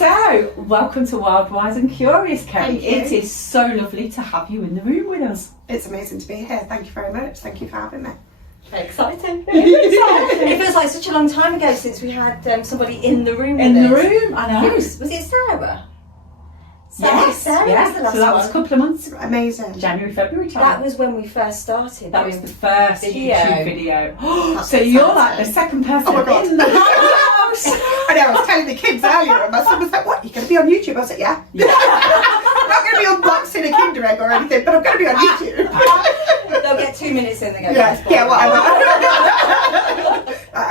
So, welcome to Wild, Wise and Curious, Kerry. Thank you. It is so lovely to have you in the room with us. It's amazing to be here. Thank you very much. Thank you for having me. Very exciting. It feels like such a long time ago since we had somebody in the room In with the us. room, I know. Was it Sarah? Yes, Sarah yeah. was the last So that was a one. couple of months, Amazing. January, February time. That was when we first started. That was the first Video. YouTube video. That's So you're exciting. like the second person Oh my God. in the house. I know, I was telling the kids earlier, and my son was like, what, you're going to be on YouTube? I was like, yeah. I'm not going to be unboxing a Kinder Egg or anything, but I'm going to be on YouTube. They'll get 2 minutes in, they go, Yeah, whatever.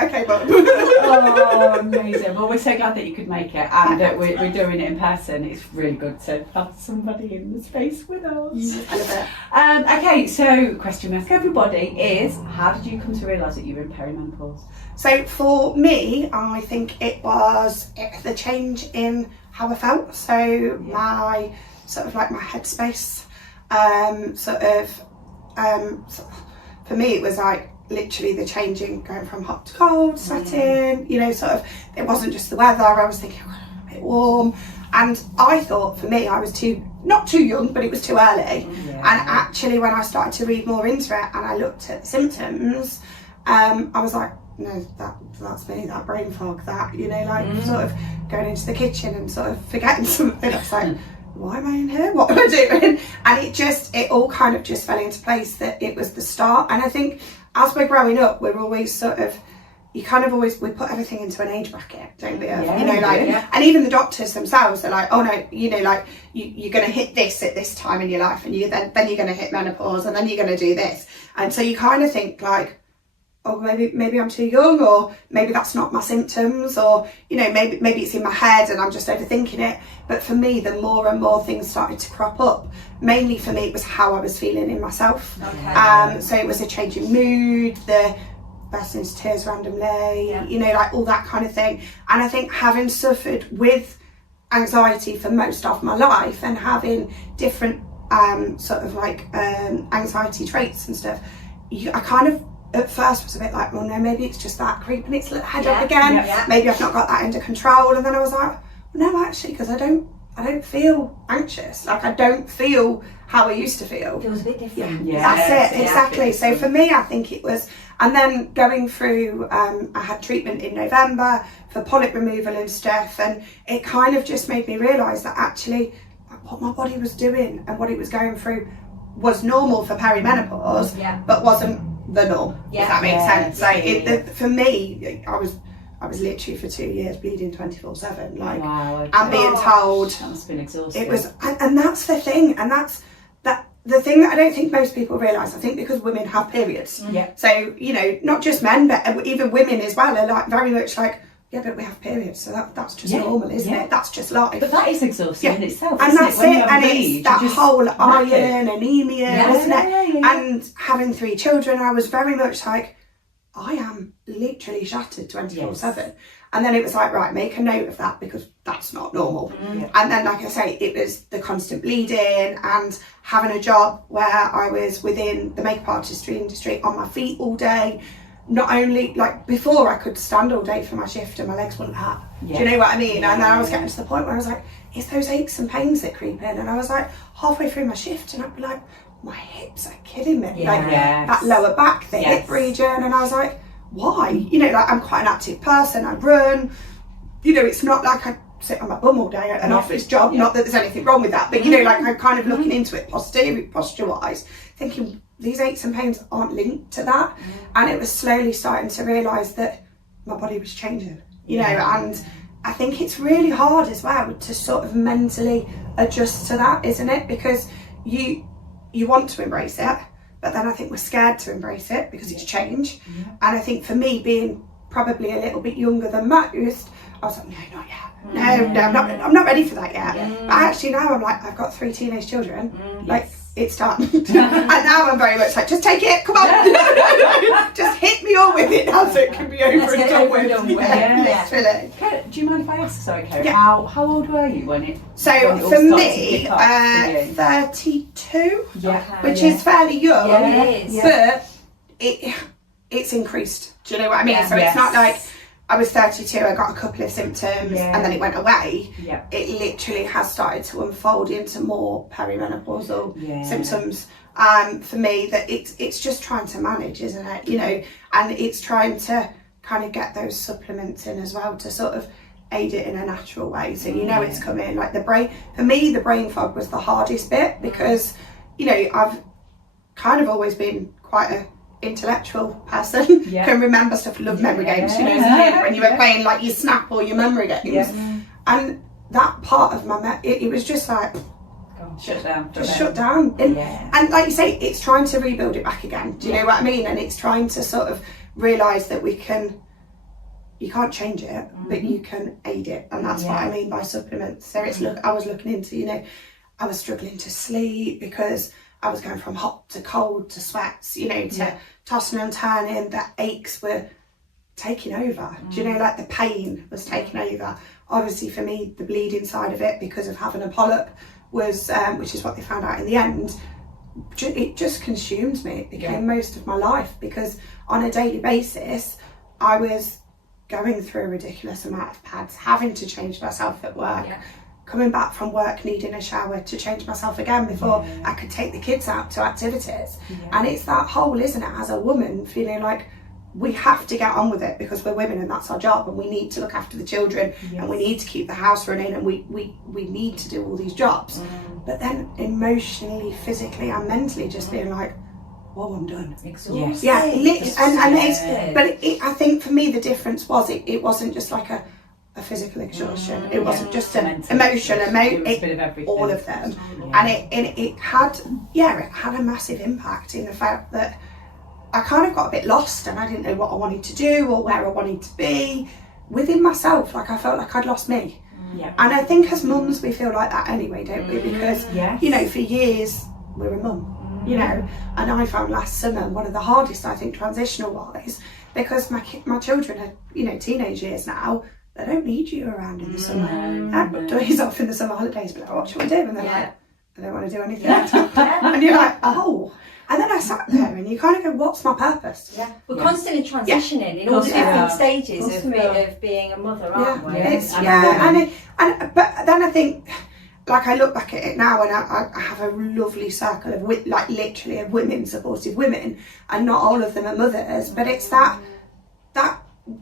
Okay, Mum. Oh, amazing. Well, we're so glad that you could make it and that we're doing it in person. It's really good to have somebody in the space with us. I love it. Okay, so question we ask everybody is, how did you come to realise that you were in perimenopause? So for me, I think it was the change in how I felt. So my sort of like my headspace, for me it was like literally the changing, going from hot to cold, sweating, you know, sort of, it wasn't just the weather, I was thinking, oh, a bit warm. And I thought for me, I was not too young, but it was too early. Yeah. And actually when I started to read more into it and I looked at the symptoms, I was like, no, that's me, that brain fog, that, you know, like sort of going into the kitchen and sort of forgetting something. I was like, why am I in here? What am I doing? And it all kind of just fell into place that it was the start. And I think as we're growing up, we're always sort of, we put everything into an age bracket, don't we? Yeah, you know, like, yeah. and even the doctors themselves are like, oh no, you know, like you're going to hit this at this time in your life, and then you're going to hit menopause, and then you're going to do this. And so you kind of think like, oh, maybe I'm too young, or maybe that's not my symptoms, or, you know, maybe it's in my head and I'm just overthinking it. But for me, the more and more things started to crop up, mainly for me, it was how I was feeling in myself. Okay. So it was a change in mood, the bursting into tears randomly, you know, like all that kind of thing. And I think having suffered with anxiety for most of my life and having different sort of like anxiety traits and stuff, I kind of at first was a bit like, well, no, maybe it's just that creeping its little head up again. Yeah. Maybe I've not got that under control. And then I was like, well, no, actually, because I don't feel anxious. Like I don't feel how I used to feel. It feels a bit different. Yeah. That's it, Yeah. exactly. So for me, I think it was, and then going through, I had treatment in November for polyp removal and stuff, and it kind of just made me realise that actually what my body was doing and what it was going through was normal for perimenopause, but wasn't the norm, if that makes sense. So for me, I was literally for 2 years bleeding 24/7, like, Wow, okay. and being told That must have been exhausting. it was, and that's the thing, and that's the thing that I don't think most people realise. I think because women have periods, so you know, not just men, but even women as well are like very much like, yeah, but we have periods, so that's just normal, isn't it? That's just life. But that is exhausting in itself, and isn't that's it? When you it, have and bleed, it's that whole iron, anemia, isn't it? Yeah. And having 3 children, I was very much like, I am literally shattered 24/7. And then it was like, right, make a note of that because that's not normal. And then, like I say, it was the constant bleeding and having a job where I was within the makeup artistry industry on my feet all day. Not only, like before I could stand all day for my shift and my legs wouldn't hurt. Do you know what I mean? And then I was getting to the point where I was like, it's those aches and pains that creep in. And I was like halfway through my shift and I'd be like, my hips are kidding me. Like that lower back, the hip region. And I was like, why? You know, like I'm quite an active person, I run, you know, it's not like I sit on my bum all day at an office job, not that there's anything wrong with that, but you know, like I'm kind of looking into it posture wise, thinking these aches and pains aren't linked to that. And it was slowly starting to realise that my body was changing, you know, and I think it's really hard as well to sort of mentally adjust to that, isn't it? Because you want to embrace it, but then I think we're scared to embrace it because it's change. And I think for me, being probably a little bit younger than most, I was like, no, not yet. No, I'm not ready for that yet. But actually now I'm like, I've got 3 teenage children. Like, it's done. And now I'm very much like, just take it, come on. Just hit me all with it now so it can be over and done with. Literally. Do you mind if I ask, sorry, Kerry, Yeah. how old were you when it So when it all for started to me, pick up for you? 32, Yeah. which is fairly young, Yeah, it is. but it's increased. Do you know what I mean? So it's not like I was 32, I got a couple of symptoms and then it went away. Yeah. It literally has started to unfold into more perimenopausal symptoms. For me, that it's just trying to manage, isn't it? You know, and it's trying to kind of get those supplements in as well to sort of aid it in a natural way. So you know it's coming. Like the brain, for me, the brain fog was the hardest bit because, you know, I've kind of always been quite a intellectual person. Can remember stuff, love memory games, you know, as a kid when you were playing like your Snap or your memory games. And that part of my it was just like shut down. Just shut down. And like you say, it's trying to rebuild it back again. Do you know what I mean? And it's trying to sort of realise that you can't change it, but you can aid it. And that's what I mean by supplements. So it's I was looking into, you know, I was struggling to sleep because I was going from hot to cold to sweats, you know, to tossing and turning. The aches were taking over. Do you know, like the pain was taking over. Obviously for me, the bleeding side of it, because of having a polyp, was, which is what they found out in the end, it just consumed me. It became most of my life because on a daily basis, I was going through a ridiculous amount of pads, having to change myself at work. Coming back from work needing a shower to change myself again before I could take the kids out to activities. And it's that whole, isn't it, as a woman, feeling like we have to get on with it because we're women and that's our job and we need to look after the children and we need to keep the house running and we need to do all these jobs. But then emotionally, physically and mentally just being like, well, I'm done. Exhausted. I think for me the difference was it wasn't just like a physical exhaustion. It wasn't just an emotional, all of them. And it had a massive impact in the fact that I kind of got a bit lost and I didn't know what I wanted to do or where I wanted to be within myself. Like I felt like I'd lost me. And I think as mums we feel like that anyway, don't we? Because you know, for years we're a mum, you know, and I found last summer one of the hardest, I think, transitional wise, because my children are, you know, teenage years now. They don't need you around in the summer. I've got days off in the summer holidays, but like, what should we do? And they're like, I don't want to do anything. And you're like, oh. And then I sat there and you kind of go, what's my purpose? We're constantly transitioning in all the different stages of being a mother, aren't we? But then I think, like I look back at it now and I have a lovely circle of, like literally of women, supportive women, and not all of them are mothers, but it's that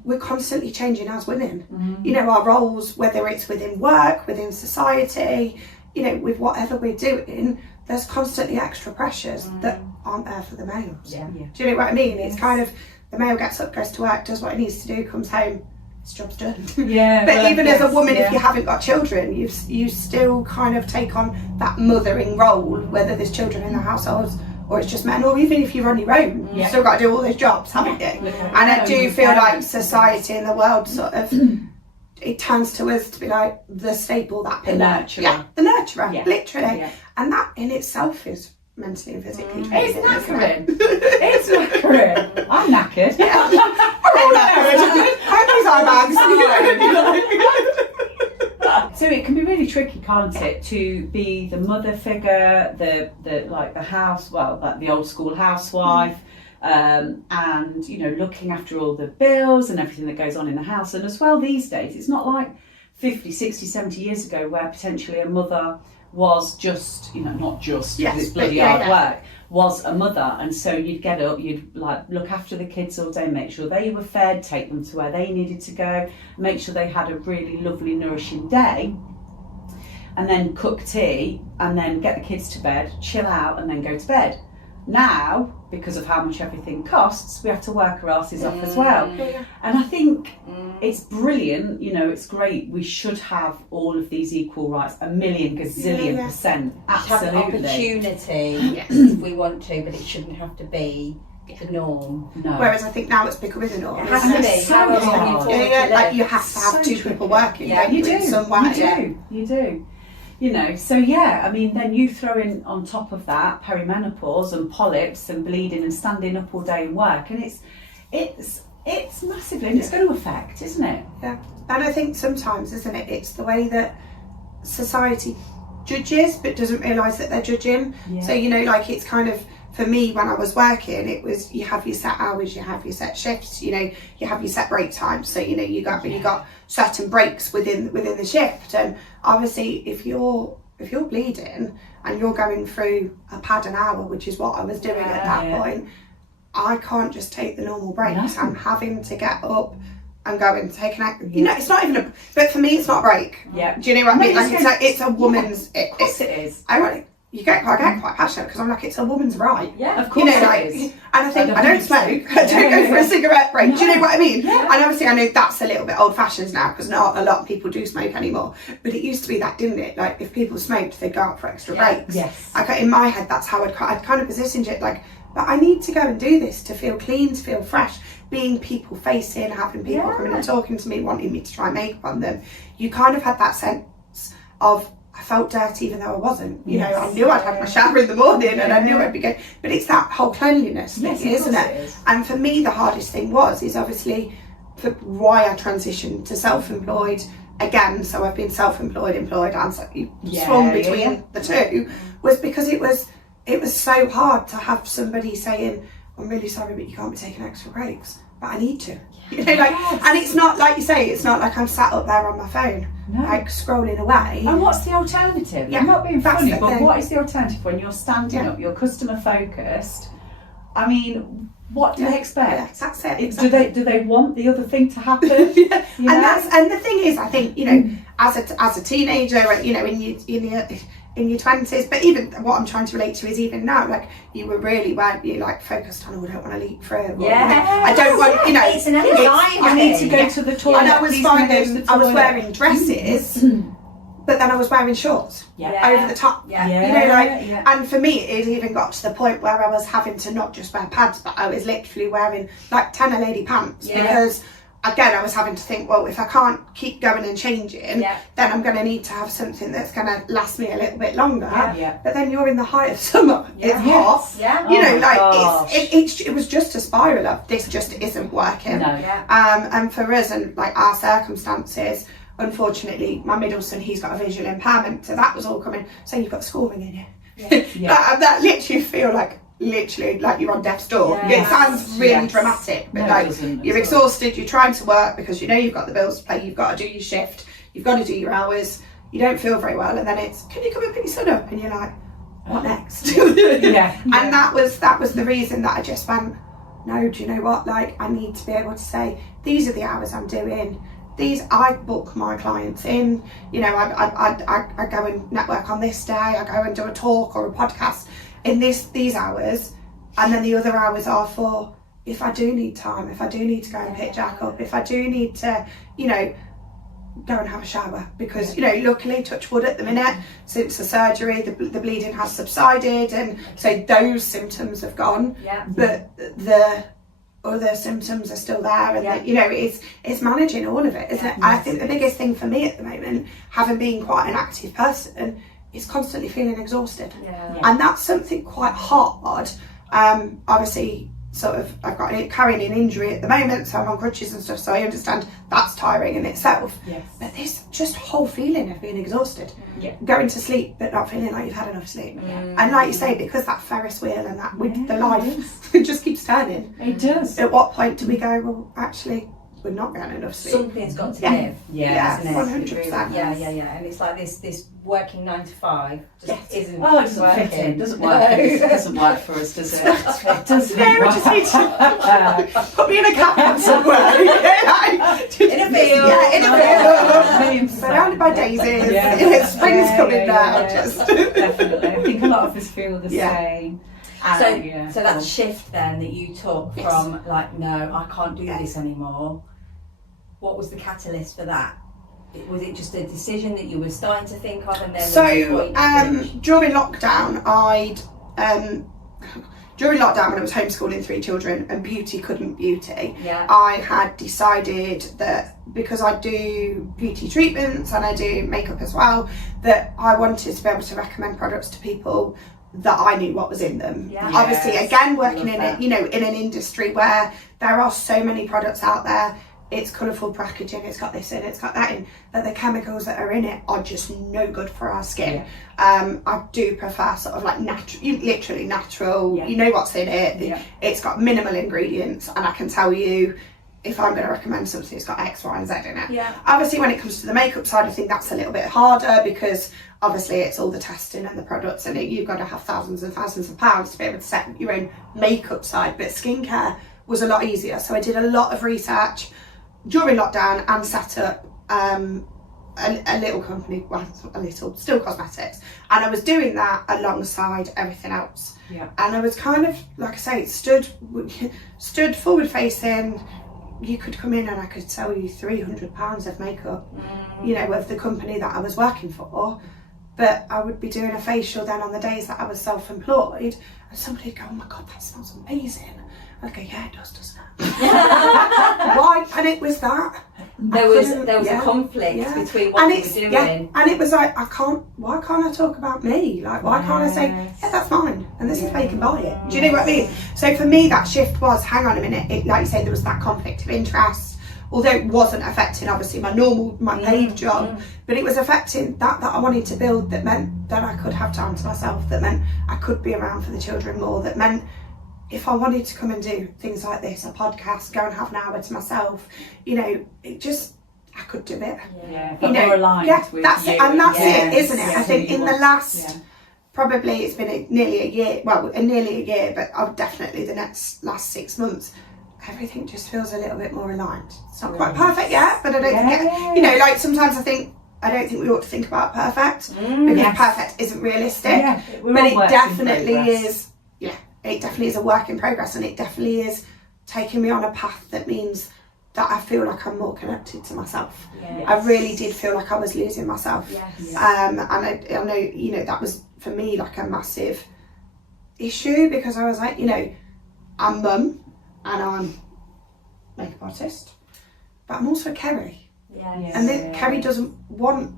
we're constantly changing as women. You know, our roles, whether it's within work, within society, you know, with whatever we're doing, there's constantly extra pressures that aren't there for the males. Do you know what I mean? It's kind of, the male gets up, goes to work, does what he needs to do, comes home, his job's done. But even as a woman, if you haven't got children, you still kind of take on that mothering role, whether there's children in the household or it's just men, or even if you're on your own, you've still got to do all those jobs, haven't you? And I do feel like society and the world sort of, it turns to us to be like the staple, that pillar. The nurturer, literally. And that in itself is mentally and physically draining. It's knackering. It's knackering. I'm knackered. We're all knackered. So it can be really tricky, can't it, to be the mother figure, the like the house, well, like the old school housewife, and you know, looking after all the bills and everything that goes on in the house. And as well these days, it's not like 50, 60, 70 years ago where potentially a mother was just, you know, not just because it's bloody hard work, was a mother, and so you'd get up, you'd like look after the kids all day, make sure they were fed, take them to where they needed to go, make sure they had a really lovely nourishing day, and then cook tea and then get the kids to bed, chill out and then go to bed. Now, because of how much everything costs, we have to work our asses off as well. And I think it's brilliant, you know, it's great. We should have all of these equal rights, a million gazillion percent. Absolutely. Have an opportunity if we want to, but it shouldn't have to be the norm. No. Whereas I think now it's becoming the norm. It has to be. So like you have to have two people working. You do. In some way. You do. You know, so I mean, then you throw in on top of that perimenopause and polyps and bleeding and standing up all day and work, and it's massively, and it's going to affect, isn't it? Yeah, and I think sometimes, isn't it, it's the way that society judges but doesn't realise that they're judging. So, you know, like it's kind of, for me, when I was working, it was, you have your set hours, you have your set shifts, you know, you have your set break times. So, you know, you got certain breaks within the shift. And obviously, if you're bleeding and you're going through a pad an hour, which is what I was doing at that point, I can't just take the normal breaks. I'm having to get up and go and take an, you know, it's not even but for me, it's not a break. Yeah. Do you know what I mean? Like, it's a woman's, Of course it is. I get quite passionate because I'm like, it's a woman's right. Yeah, of course, you know, it like, is. and I think I don't 100%. smoke. I don't go for a cigarette break. Do you know what I mean? And obviously, I know that's a little bit old-fashioned now because not a lot of people do smoke anymore. But it used to be that, didn't it? Like, if people smoked, they'd go out for extra breaks. Yes. Like, in my head, that's how I'd kind of positioned it. Like, but I need to go and do this to feel clean, to feel fresh. Being people-facing, having people coming and talking to me, wanting me to try makeup on them. You kind of had that sense of, I felt dirty even though I wasn't. You know, I knew I'd have my shower in the morning and I knew I'd be good. But it's that whole cleanliness thing, isn't it? And for me, the hardest thing is obviously for why I transitioned to self-employed again. So I've been self-employed, employed, and swung between the two, was because it was so hard to have somebody saying, I'm really sorry, but you can't be taking extra breaks. But I need to. You know, like, and it's not like you say, it's not like I'm sat up there on my phone, like scrolling away. And what's the alternative? Yeah, I'm not being funny, but thing. what is the alternative when you're standing up, you're customer focused? I mean, what do they expect? Yeah, that's it. Exactly. Do they want the other thing to happen? You know? And the thing is, I think, you know, as a teenager, you know, in your 20s, but even what I'm trying to relate to is even now, like, weren't you like focused on, I don't want to leak through. Or, I don't want, you know, it's an anxiety. I need to go to the toilet. And I was wearing dresses, but then I was wearing shorts over the top. You know, like, and for me, it even got to the point where I was having to not just wear pads, but I was literally wearing like tenor lady pants because. Again, I was having to think, well, if I can't keep going and changing, then I'm going to need to have something that's going to last me a little bit longer. But then you're in the height of summer. It's hot. You know, like it was just a spiral of this just isn't working. And for us and like our circumstances, unfortunately, my middle son, he's got a visual impairment, so that was all coming. So you've got school ringing you. That literally feel like. Literally like you're on death's door. It sounds really dramatic, but like you're exhausted, you're trying to work because you know you've got the bills to pay, you've got to do your shift, you've got to do your hours, you don't feel very well, and then it's, can you come and pick your son up? And you're like, what next? And that was the reason that I just went, no, do you know what, like, I need to be able to say, these are the hours I'm doing, I book my clients in, you know, I go and network on this day, I go and do a talk or a podcast in these hours, and then the other hours are for if I do need time, if I do need to go and pick Jack up, if I do need to, you know, go and have a shower, because you know, luckily, touch wood, at the minute since the surgery, the bleeding has subsided, and so those symptoms have gone, but the other symptoms are still there, and you know, it's managing all of it, isn't it? I think the biggest thing for me at the moment, having been quite an active person, is constantly feeling exhausted, and that's something quite hard. Obviously, sort of, I've got carrying an injury at the moment, so I'm on crutches and stuff, so I understand that's tiring in itself. But this just whole feeling of being exhausted, going to sleep but not feeling like you've had enough sleep, and like you say, because that Ferris wheel and that with the life, it just keeps turning. It does. At what point do we go, well, actually, we're not getting enough sleep? Something's got to give. Yeah, isn't it? 100%. And it's like this working 9 to 5 just isn't. It doesn't fit in. It doesn't work. It doesn't work for us, does it? It doesn't No, work. just need to put me in a cabin somewhere. In a field. In a field. Surrounded by daisies. Spring's coming now. Definitely. I think a lot of us feel the same. So that shift then that you took from like, no, I can't do this anymore. What was the catalyst for that? Was it just a decision that you were starting to think of, and then during lockdown, when I was homeschooling 3 children and beauty couldn't beauty, I had decided that because I do beauty treatments and I do makeup as well, that I wanted to be able to recommend products to people that I knew what was in them. Obviously, again, working in it, you know, in an industry where there are so many products out there, it's colourful packaging, it's got this in, it's got that in, but the chemicals that are in it are just no good for our skin. I do prefer sort of like literally natural, you know what's in it, it's got minimal ingredients, and I can tell you if I'm going to recommend something, it's got X, Y and Z in it. Obviously when it comes to the makeup side, I think that's a little bit harder, because obviously it's all the testing and the products, and you've got to have thousands and thousands of pounds to be able to set your own makeup side, but skincare was a lot easier. So I did a lot of research during lockdown and set up a little company, well, a little, still cosmetics, and I was doing that alongside everything else. And I was kind of, like I say, stood forward facing. You could come in and I could sell you £300 of makeup, you know, of the company that I was working for, but I would be doing a facial then on the days that I was self-employed, and somebody'd go, oh my God, that smells amazing. I'd go, yeah, it does, doesn't it? Why? And it was that. There was a conflict between what you were doing. And it was like, why can't I talk about me? Like, why can't I say, yeah, that's mine, and this is where you can buy it. Do you know what I mean? So for me, that shift was, hang on a minute, like you say, there was that conflict of interest, although it wasn't affecting obviously my paid job, but it was affecting that I wanted to build, that meant that I could have time to myself, that meant I could be around for the children more, that meant if I wanted to come and do things like this, a podcast, go and have an hour to myself, you know, I could do it. But more aligned with that's you. it, and that's it, isn't it? I think in the last, Yeah. probably it's been nearly a year, but definitely the last 6 months, everything just feels a little bit more aligned. It's not quite perfect yet, but I don't think, you know, like sometimes I don't think we ought to think about perfect, because perfect isn't realistic, but it definitely is. It definitely is a work in progress, and it definitely is taking me on a path that means that I feel like I'm more connected to myself. I really did feel like I was losing myself. And I know, you know, that was for me like a massive issue, because I was like, you know, I'm mum and I'm makeup artist, but I'm also Kerry. And Kerry doesn't want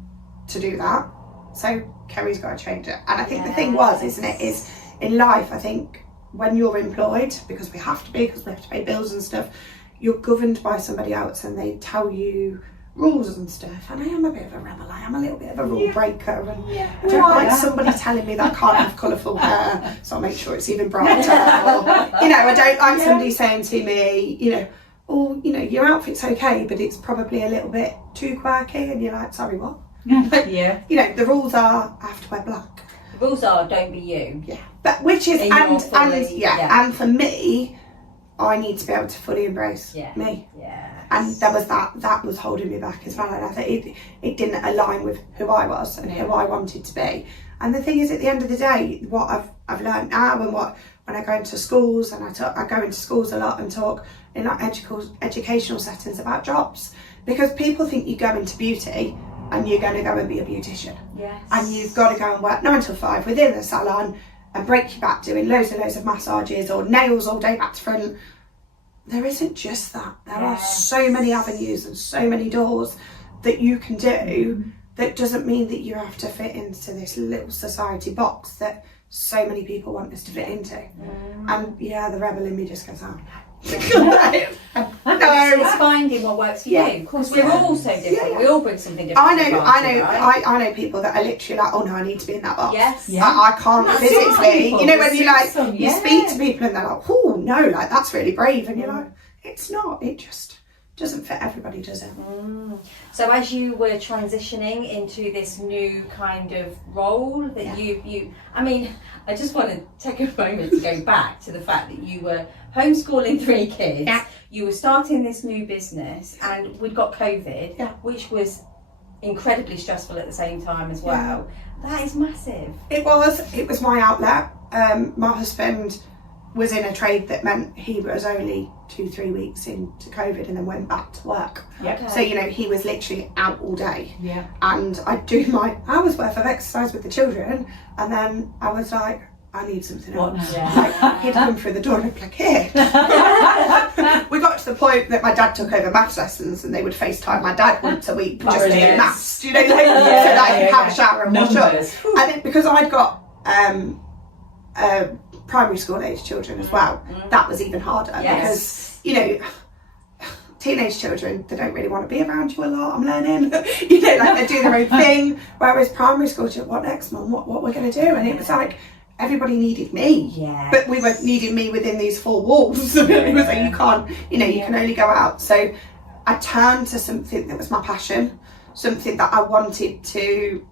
to do that, so Kerry's got to change it. And I think the thing was, isn't it, is in life, I think when you're employed, because we have to pay bills and stuff, you're governed by somebody else, and they tell you rules and stuff. And I am a bit of a rebel, I am a little bit of a rule breaker, and I don't like somebody telling me that I can't have colourful hair, so I'll make sure it's even brighter. Or, you know, I don't like somebody saying to me, you know, oh, you know, your outfit's okay, but it's probably a little bit too quirky, and you're like, sorry, what? You know, the rules are, I have to wear black. The rules are, don't be you. But which is, and for me, I need to be able to fully embrace me. And that was holding me back as well. And I think it didn't align with who I was and who I wanted to be. And the thing is, at the end of the day, what I've learned now, and when I go into schools, and I go into schools a lot and talk in like educational settings about jobs, because people think you go into beauty and you're going to go and be a beautician. And you've got to go and work 9 till 5 within the salon and break your back doing loads and loads of massages or nails all day back to front. There isn't just that. There are so many avenues and so many doors that you can do. That doesn't mean that you have to fit into this little society box that so many people want us to fit into. And the rebel in me just goes, oh It's finding what works for you, because we're all so different. We all bring something different. I know people that are literally like, oh no, I need to be in that box. I can't physically. You know, when you like you speak to people and they're like, oh no, like that's really brave, and you're like, it's not. It just doesn't fit everybody, does it? So as you were transitioning into this new kind of role that you I mean, I just want to take a moment to go back to the fact that you were homeschooling 3 kids, you were starting this new business, and we'd got COVID, which was incredibly stressful at the same time as well. That is massive. It was my outlet. My husband was in a trade that meant he was only 2-3 weeks into COVID and then went back to work. So, you know, he was literally out all day. And I'd do my hours worth of exercise with the children, and then I was like, I need something else. Like, he'd come through the door and I'd be like, here. We got to the point that my dad took over maths lessons, and they would FaceTime my dad once a week just to do maths, you know, so that I could have a shower and wash up. And it, because I'd got primary school age children as well, that was even harder, because, you know, teenage children, they don't really want to be around you a lot, I'm learning. You know, like they do their own thing. Whereas primary school children, what next, Mum? What we're going to do? And it was like, everybody needed me. Yes. But we were needing me within these four walls. It was like, you can't, you know, you can only go out. So I turned to something that was my passion, something that I wanted to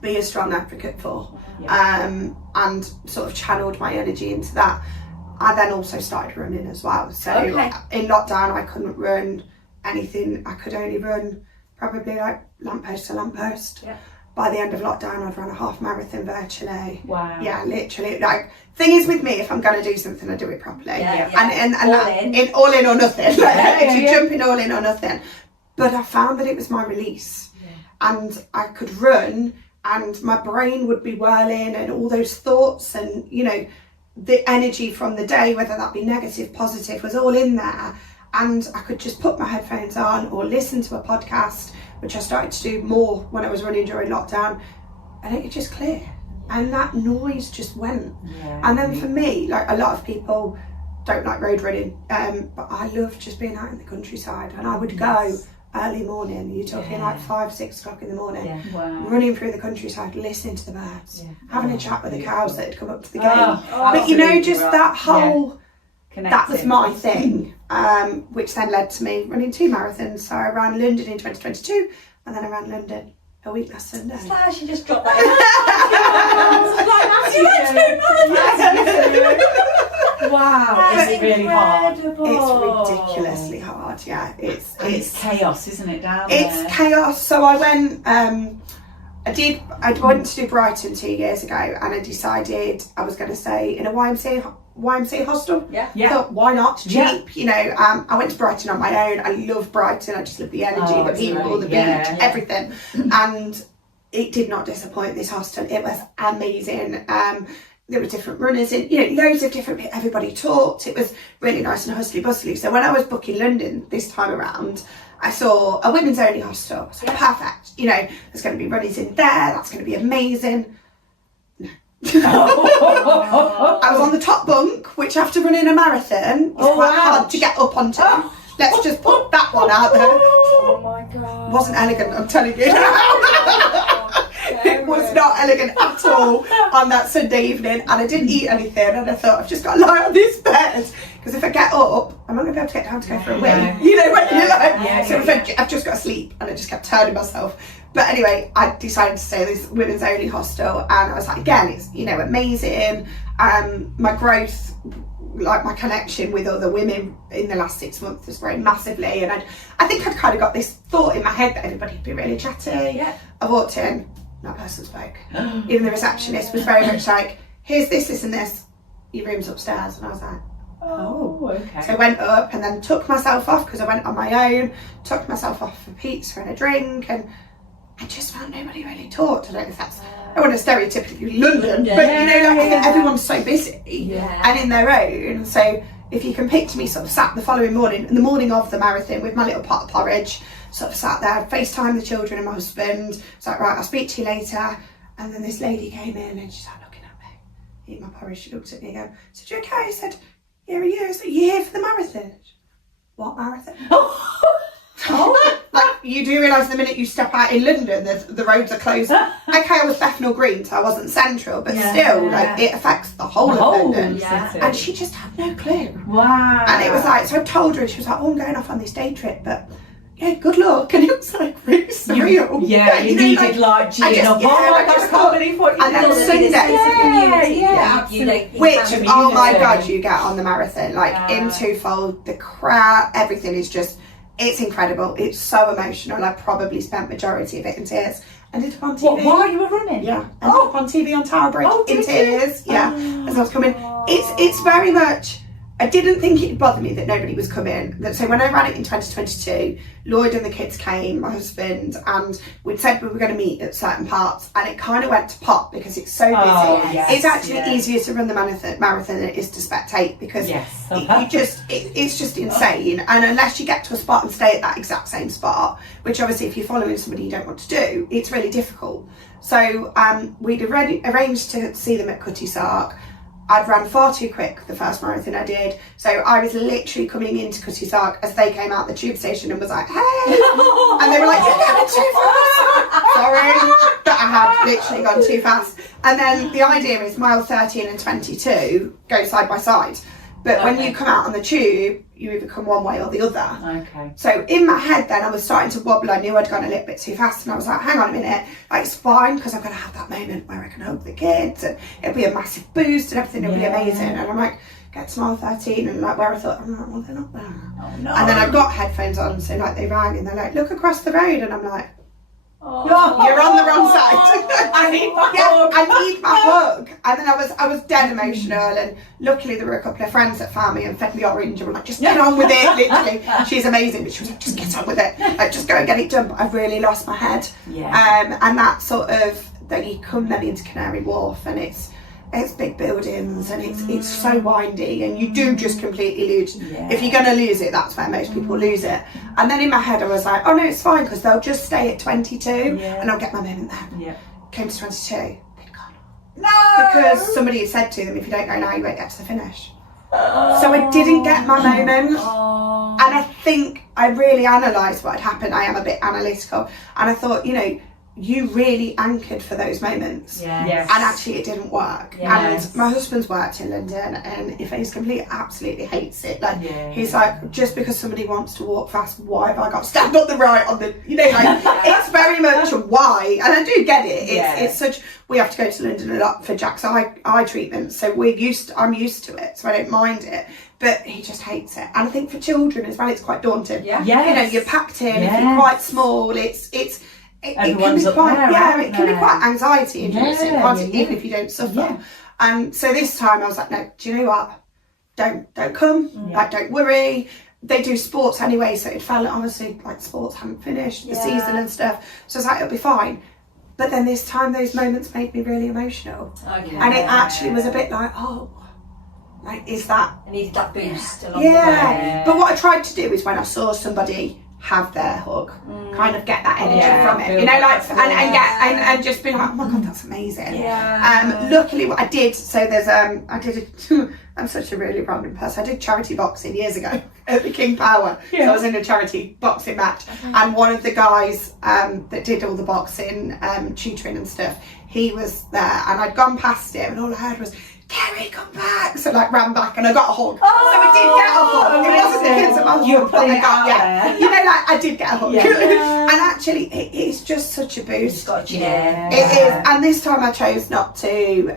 be a strong advocate for, and sort of channeled my energy into that. I then also started running as well. So in lockdown, I couldn't run anything. I could only run probably like lamppost to lamppost. Yeah. By the end of lockdown, I'd run a half marathon virtually. Wow. Yeah, literally. Like, thing is with me, if I'm going to do something, I do it properly. And all in or nothing. Jumping all in or nothing. But I found that it was my release. Yeah. And I could run, and my brain would be whirling, and all those thoughts and, you know, the energy from the day, whether that be negative, positive, was all in there. And I could just put my headphones on or listen to a podcast, which I started to do more when I was running during lockdown, and it could just clear. And that noise just went. Yeah, and then for me, like, a lot of people don't like road running, but I love just being out in the countryside, and I would go early morning, you're talking like 5-6 o'clock in the morning, running through the countryside, listening to the birds, having a chat with the cows that had come up to the gate. But you know, just that whole, that was my thing, which then led to me running 2 marathons. So I ran London in 2022, and then I ran London a week last Sunday. It's like she just dropped that in. You ran 2 marathons! Wow, it's really hard. It's ridiculously hard, yeah. It's chaos, isn't it, down there? It's chaos. So I went, I went to do Brighton 2 years ago, and I decided I was going to stay in a YMCA hostel. Yeah. I thought, why not? It's cheap, you know. I went to Brighton on my own. I love Brighton. I just love the energy, the people, the beach, everything. And it did not disappoint, this hostel. It was amazing. There were different runners in, you know, loads of different people. Everybody talked. It was really nice and hustly bustly. So when I was booking London this time around, I saw a women's only hostel. So perfect. You know, there's going to be runners in there. That's going to be amazing. No. I was on the top bunk, which after running a marathon is quite hard to get up onto. Let's just put that one out there. Oh my God. Wasn't elegant, I'm telling you. It was not elegant at all on that Sunday evening, and I didn't eat anything, and I thought, I've just got to lie on this bed, because if I get up, I'm not going to be able to get down to go for a wee. You know, when you're like, so I've just got to sleep, and I just kept turning myself. But anyway, I decided to stay in this women's only hostel, and I was like, again, it's, you know, amazing. My growth, like my connection with other women in the last 6 months has grown massively, and I think I'd kind of got this thought in my head that everybody'd be really chatty. I walked in, not a person spoke. Even the receptionist was very much like, here's this and this, your room's upstairs. And I was like, oh, okay. So I went up and then took myself off, because I went on my own, took myself off for pizza and a drink, and I just found nobody really talked. I don't know if that's, I want to stereotypically London, but you know, like, I think everyone's so busy and in their own. So if you can picture me sort of sat the following morning, in the morning of the marathon, with my little pot of porridge, sort of sat there, FaceTime the children and my husband. It's like, right, I'll speak to you later. And then this lady came in, and she's like looking at me, eating my porridge. She looked at me and go, I said, you okay? I said, yeah, are you? I said, you here for the marathon? What marathon? Like, you do realise the minute you step out in London, the roads are closed. Okay, I was Bethnal Green, so I wasn't central, but still, like, it affects the whole of London. And she just had no clue. Wow. And it was like, so I told her, and she was like, oh, I'm going off on this day trip, but yeah, good luck. And it was like really surreal. You needed like G'ing up. I can't believe what you did. And then Sunday, which, oh my God, you get on the marathon, like in twofold, the crowd, everything is just, it's incredible. It's so emotional. I probably spent majority of it in tears. Ended up on TV. What, while you were running? Yeah. Ended up on TV on Tower Bridge in tears. As I was coming. It's very much, I didn't think it'd bother me that nobody was coming. So when I ran it in 2022, Lloyd and the kids came, my husband, and we'd said we were going to meet at certain parts, and it kind of went to pot because it's so busy. It's actually easier to run the marathon than it is to spectate, because it's just insane. And unless you get to a spot and stay at that exact same spot, which obviously if you're following somebody you don't want to do, it's really difficult. So we'd already arranged to see them at Cutty Sark. I'd run far too quick the first marathon I did. So I was literally coming into Cutty Sark as they came out the tube station and was like, hey! And they were like, you're going too fast! Sorry, but I had literally gone too fast. And then the idea is mile 13 and 22 go side by side. But when you come out on the tube, you either come one way or the other. Okay. So in my head then I was starting to wobble. I knew I'd gone a little bit too fast and I was like, hang on a minute, like it's fine because I'm going to have that moment where I can hug the kids and it'll be a massive boost and everything will be amazing. And I'm like, get to mile 13 and like where I thought, I'm like, well, they're not there. Oh, no. And then I've got headphones on, so like they rang and they're like, look across the road, and I'm like, Oh. you're on the wrong side. I need my hug. I need my hug. And then I was dead emotional, and luckily there were a couple of friends that found me and fed me orange and were like, just get on with it, literally. She's amazing, but she was like, just get on with it. Like, just go and get it done. But I've really lost my head. Yeah. And that sort of, then you come then into Canary Wharf and it's big buildings and it's so windy and you do just completely lose. If you're going to lose it, that's where most people lose it. And then in my head I was like, oh no, it's fine because they'll just stay at 22 and I'll get my moment there. Came to 22, they'd gone. No! Because somebody had said to them, if you don't go now, you won't get to the finish. So I didn't get my moment. And I think I really analysed what had happened. I am a bit analytical. And I thought, you know, you really anchored for those moments. Yes. And actually it didn't work. Yes. And my husband's worked in London and if he's absolutely hates it. Like he's like, just because somebody wants to walk fast, why have I got to stand on the right on the, you know, like it's very much a why. And I do get it. It's such, we have to go to London a lot for Jack's eye treatment. So I'm used to it, so I don't mind it. But he just hates it. And I think for children as well, it's quite daunting. Yes. You know, you're packed in, if you're quite small, it can be quite, it can be quite anxiety inducing, can't it? Even if you don't suffer. And so this time I was like, no, do you know what? Don't come. Like, don't worry. They do sports anyway, so it felt obviously like sports hadn't finished the season and stuff. So I was like, it'll be fine. But then this time, those moments made me really emotional, and it actually was a bit like, oh, like is that? I needed that boost along the way. But what I tried to do is when I saw somebody have their hug, kind of get that energy from it, you know, like and just be like, oh my god, that's amazing. Luckily what I did, so there's I'm such a really random person. I did charity boxing years ago at the King Power. So I was in a charity boxing match, and one of the guys that did all the boxing tutoring and stuff, he was there, and I'd gone past him and all I heard was, Kerry, come back! So like ran back and I got a hug. So I did get a hug. It wasn't the kids at my hug, but I got, you know, like I did get a hug. And actually, it is just such a boost. It is. And this time I chose not to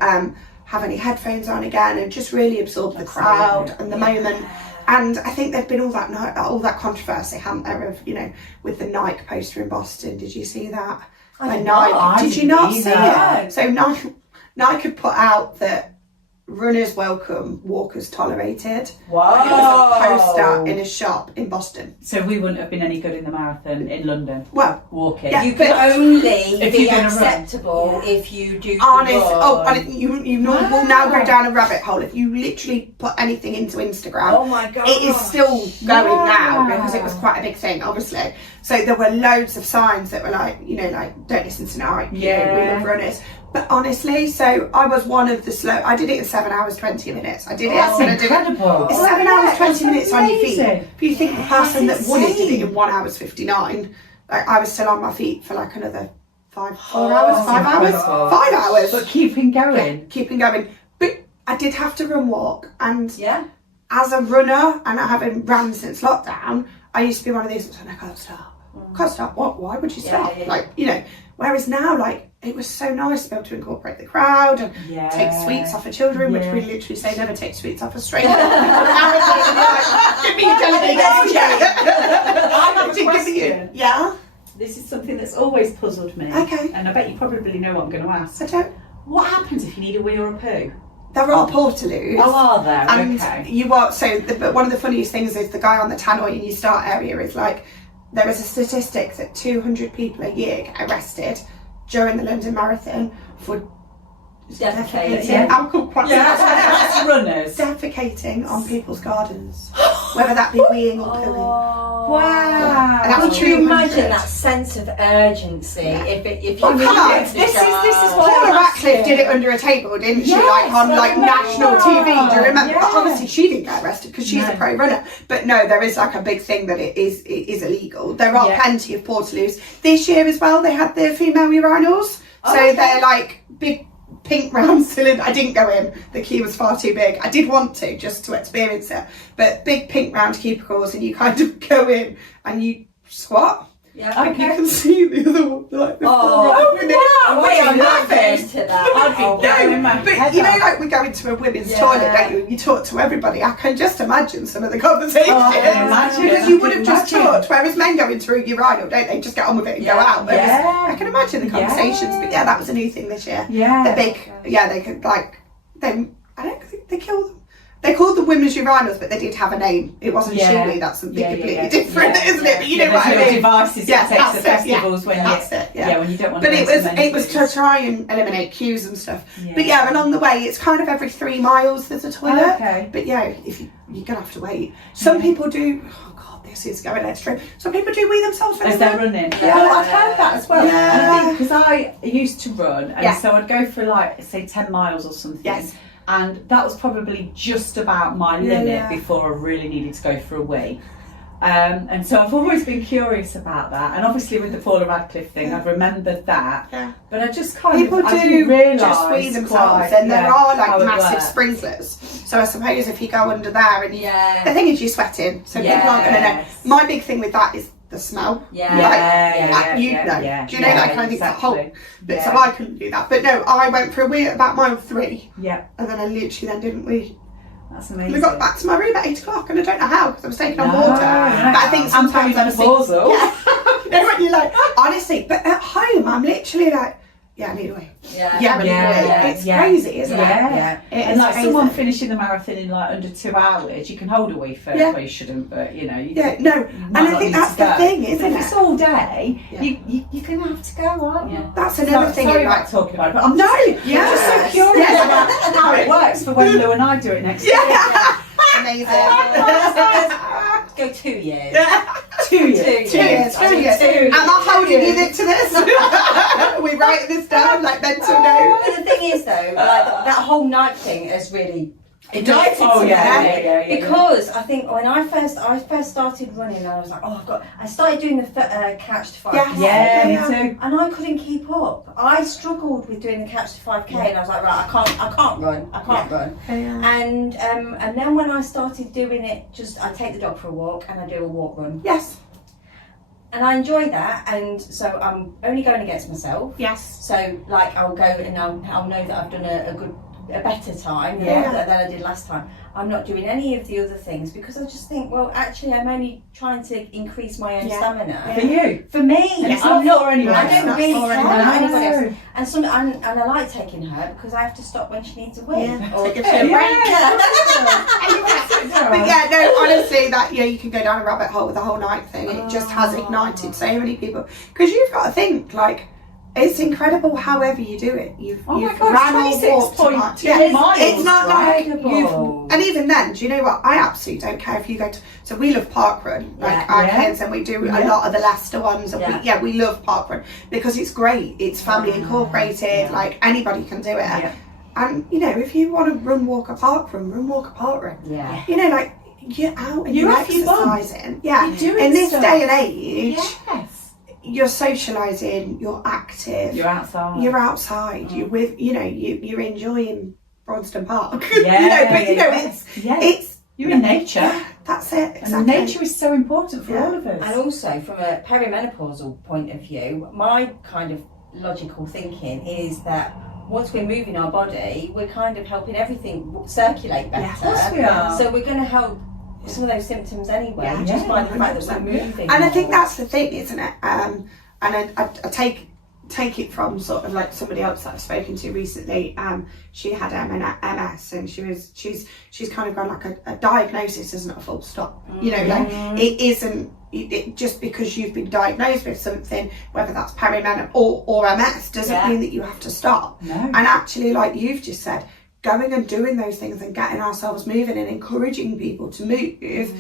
have any headphones on again and just really absorb the crowd and the moment. And I think there'd been all that controversy, hadn't there, of, you know, with the Nike poster in Boston. Did you see that? Did you not see it? So Nike had put out that runners welcome, walkers tolerated. Wow. It was a poster in a shop in Boston. So we wouldn't have been any good in the marathon in London. Well, walking. Yeah, you can only be gonna acceptable if you do honest. And you will now go down a rabbit hole if you literally put anything into Instagram. Oh my god. It is still going now because it was quite a big thing, obviously. So there were loads of signs that were like, you know, like don't listen to Nike. We love runners. But honestly, so I was one of the slow. I did it in 7 hours 20 minutes. I did it. That's incredible. It's 7 hours 20 minutes on your feet. If you think the person that won it did it in 1 hour 59, like I was still on my feet for like another 5 hours. But keeping going. Yeah, keeping going. But I did have to run walk, and as a runner, and I haven't run since lockdown, I used to be one of these. I can't stop. Can't stop. What? Why would you stop? Like, you know. Whereas now, like, it was so nice to be able to incorporate the crowd and take sweets off of children, which we literally say never take sweets off a stranger. Give me a jelly bean. I have a question. Yeah? This is something that's always puzzled me. Okay. And I bet you probably know what I'm going to ask. I don't. What happens if you need a wee or a poo? There are portaloos. Oh, are there? And okay. You are, but one of the funniest things is the guy on the tannoy in your start area is like, there is a statistic that 200 people a year get arrested during the London Marathon for defecating. Alcohol products. That's runners. Defecating on people's gardens, whether that be weeing or pooing. Wow. And that's Would you 200. imagine that sense of urgency if you Oh, come on. needed to This is go? why Paula I asked Radcliffe you. did it under a table, didn't she? Yes, Like on like national TV. Do you remember? Yeah. But obviously she didn't get arrested because she's a No. pro runner. But no, there is like a big thing that it is illegal. There are Yeah. plenty of Portaloos. This year as well, they had the female urinals. So they're like big pink round cylinder. I didn't go in. The queue was far too big. I did want to just to experience it. But big pink round cubicles, and you kind of go in and you squat. Yeah. And you can see the other one, like the Oh, in it. wow. Which Wait, is I'm not laughing. used to that. I'd be Oh, going in my But head you know, up. like we go into a women's Yeah. toilet, don't you? And you talk to everybody. I can just imagine some of the conversations. Oh, I can imagine. Because you I would can have just imagine. talked, whereas men go into a urinal, don't they? Just get on with it and go Yeah. out. Whereas Yeah. I can imagine the conversations. But yeah, that was a new thing this year. Yeah. The big, they could like, I don't think they killed them. They called them women's urinals, but they did have a name. It wasn't Yeah. Shuli, that's something Yeah, completely yeah. different, Yeah. isn't it? But you know Yeah, what there's I little mean. devices Yeah, that takes that's to it, yeah. festivals when That's it, yeah. when you don't want But to it go to was many to things. try and eliminate queues and stuff. But yeah, along the way, it's kind of every 3 miles there's a toilet. Okay. But yeah, you're gonna have to wait. Some people do. Oh God, this is going extreme. Some people do wee themselves when As they're they're running. Yeah. Well, I've heard that as well. Yeah. And I think because I used to run, and Yeah. so I'd go for like say 10 miles or something. Yes. And that was probably just about my Yeah, limit yeah. before I really needed to go for a wee. And so I've always been curious about that. And obviously with the Paula Radcliffe thing, I've remembered that. Yeah. But I just kind People of I do didn't realise just wee themselves, quite, and there are how like it massive works. sprinklers. So I suppose if you go under there and Yeah. the thing is you're sweating, so people aren't going to know. Yes. My big thing with that is the smell. Yeah. Like, Yeah, you yeah, know. yeah, Do you know yeah, that kind of thing? It's a whole exactly. bit. Yeah. So I couldn't do that. But no, I went for a wee at about mile 3, Yeah, and then I literally then didn't wee. that's And amazing. I got back to my room at 8 o'clock, and I don't know how because I was taking on No, water. no. But I think And sometimes I'm perimenopause. Yeah. You know when you're like, honestly, but at home I'm literally like, yeah, I need a wee. Yeah. Yeah, I need a wee. Yeah, It's yeah. crazy, isn't it? Yeah. It And is like crazy. someone finishing the marathon in like under 2 hours, you can hold a wee for well, you shouldn't, but you know. You Yeah, could- no, you and might I not think need that's to the go. thing, But isn't if it? it's all day, Yeah. you're going to have to go, aren't you? That's another thing. Sorry in about like, talking about it, but I'm no, just, yeah, I'm just so curious Yeah. about how it works for when Lou and I do it next year. Yeah, amazing. Go 2 years. Yeah. 2 years. 2 years. 2 years. Am I holding you to this? Are we writing this down like mental note? But the thing is, though, like that whole night thing has really ignited Oh, something. yeah. Because I think when I first started running, I was like, I started doing the Catch to 5K. Yeah, Yeah. me too. And I couldn't keep up. I struggled with doing the Catch to 5K, and I was like, right, I can't run. And then when I started doing it, just I take the dog for a walk and I do a walk run, Yes. and I enjoy that. And so I'm only going against myself. Yes. So like I'll go and I'll know that I've done a better time Yeah. than I did last time. I'm not doing any of the other things because I just think, well, actually, I'm only trying to increase my own stamina. For you. For me, And it's I'm not for anyone I else. don't Not really for care anyone about else. anybody else. And I like taking her because I have to stop when she needs a wee. Yeah, Or take a break. But yeah, no, honestly, that you can go down a rabbit hole with the whole night thing. It just has ignited so many people because you've got to think like. It's incredible however you do it. You've Oh my you've God, ran or walked 26.2 miles. It's not like Incredible. and even then, do you know what? I absolutely don't care if you go to. So we love parkrun, like Yeah. our Yeah. kids, and we do a Yeah. lot of the Leicester ones. And Yeah. we love parkrun because it's great. It's family incorporated. Yeah. Like anybody can do it. Yeah. And if you want to run, walk a parkrun. Yeah. Like you're out and You're you're off your bum. exercising. Yeah. You're doing In this stuff. day and age, Yes. you're socialising. You're active. You're outside. You're outside. You're with. You're enjoying Bronston Park. Yeah, But it's you're in nature. yeah, that's it. Exactly. And nature is so important for Yeah. all of us. And also, from a perimenopausal point of view, my kind of logical thinking is that once we're moving our body, we're kind of helping everything circulate better. Yeah, of course we are. So we're going to help some of those symptoms anyway, Yeah. just by the fact that 100%. we're moving. And I think more. that's the thing, isn't it? And I take it from sort of like somebody else that I've spoken to recently. She had MS, and she's kind of gone like a diagnosis isn't a full stop. Like it isn't. It, just because you've been diagnosed with something, whether that's perimenopause or MS, doesn't mean that you have to stop. No. And actually, like you've just said, going and doing those things and getting ourselves moving and encouraging people to move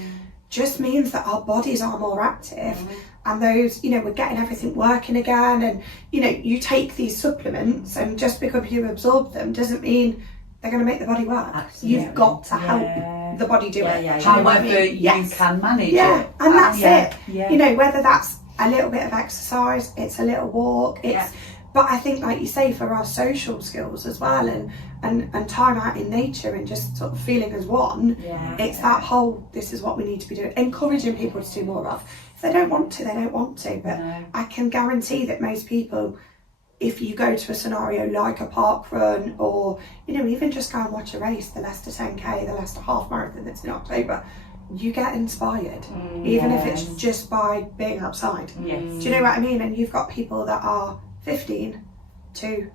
just means that our bodies are more active, and those, you know, we're getting everything working again. And you know, you take these supplements, and just because you absorb them doesn't mean they're going to make the body work. Absolutely. You've got to help the body do it. Yeah. Do you know what I However mean? you can manage it. And that's it. Yeah. You know, whether that's a little bit of exercise, it's a little walk, it's but I think, like you say, for our social skills as well, and time out in nature and just sort of feeling as one, it's that whole, this is what we need to be doing, encouraging people to do more of. If they don't want to, they don't want to, but I can guarantee that most people, if you go to a scenario like a park run, or, you know, even just go and watch a race, the Leicester 10K, the Leicester half marathon that's in October, you get inspired, even if it's just by being outside. Do you know what I mean? And you've got people that are 15 to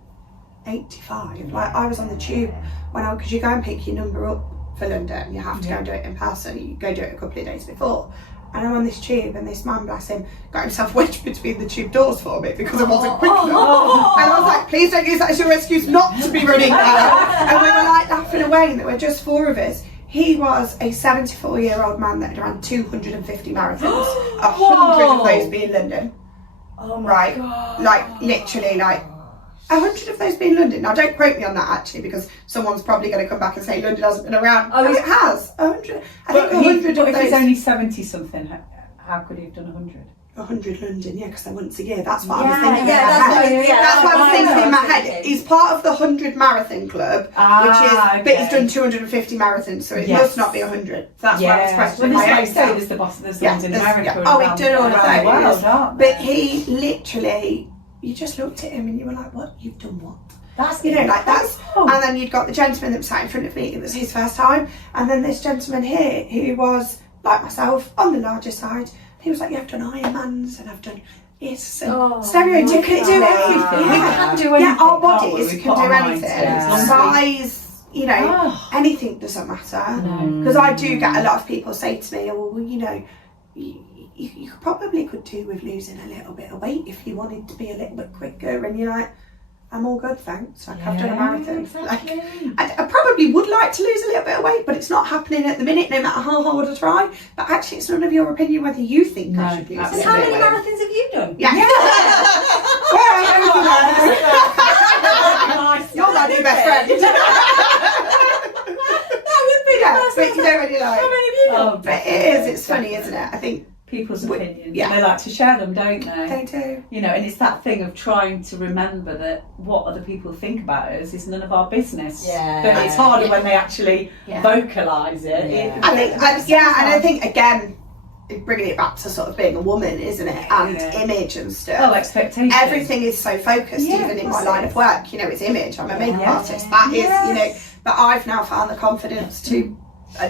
85. Like, I was on the tube because you go and pick your number up for London, you have to go and do it in person, you go do it a couple of days before. And I'm on this tube, and this man, bless him, got himself wedged between the tube doors for me because I wasn't quick enough. And I was like, please don't use that as your excuse not to be running now. And we were like laughing away, and there were just 4 of us. He was a 74-year-old man that had run 250 marathons, 100 of those being London. Oh my God. Like, literally, like, 100 of those being London. Now, don't quote me on that, actually, because someone's probably going to come back and say London hasn't been around. Oh, it has. 100. I think 100 of if those. he's only 70-something, how could he have done 100? 100 London, yeah, because they're once a year. That's what I was thinking. That's what I was thinking in my head. He's part of the 100 Marathon Club, but he's done 250 marathons, so it must not be 100. So that's why I was questioning. Well, like say, there's the boss, there's ones in America. Oh, he's done all of around the world, aren't But he literally, you just looked at him and you were like, what? You've done what? That's, you know, like that's, and then you'd got the gentleman that was sat in front of me, it was his first time, and then this gentleman here who was, like myself, on the larger side. He was like, yeah, I've done Ironmans and I've done this and stereotypically. You can do everything. We can do anything. Yeah, our bodies can do anything. Yeah. Size, you know, anything doesn't matter. Because I do get a lot of people say to me, oh, well, you know, you probably could do with losing a little bit of weight if you wanted to be a little bit quicker. And you're like, I'm all good, thanks. Like, I've done a marathon. Exactly. Like, I probably would like to lose a little bit of weight, but it's not happening at the minute, no matter how hard I try. But actually, it's none of your opinion whether you think I should lose a little bit. How many marathons have you done? Yeah. You're my new best friend. That would be the best. But you know when you're like, how many have you done? but it is, it's funny, isn't it? I think people's opinions. Yeah. They like to share them, don't they? they do. You know, and it's that thing of trying to remember that what other people think about us is none of our business. Yeah. But it's harder when they actually vocalise it. Yeah. I think, and I think again, bringing it back to sort of being a woman, isn't it? And image and stuff. Oh, expectations. Everything is so focused, even in my line of work. You know, it's image. I'm a makeup artist. That is, you know. But I've now found the confidence to,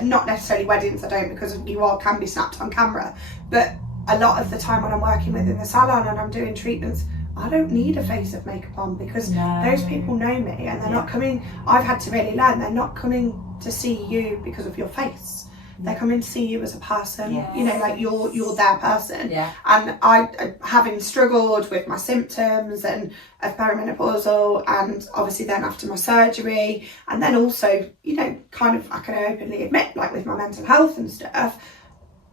not necessarily weddings, I don't, because can be snapped on camera. But a lot of the time when I'm working within the salon and I'm doing treatments, I don't need a face of makeup on because those people know me and they're not coming. I've had to really learn, they're not coming to see you because of your face. They're coming to see you as a person, you know, like you're their person. Yeah. And I, having struggled with my symptoms and of perimenopausal, and obviously then after my surgery, and then also, you know, kind of, I can openly admit, like with my mental health and stuff,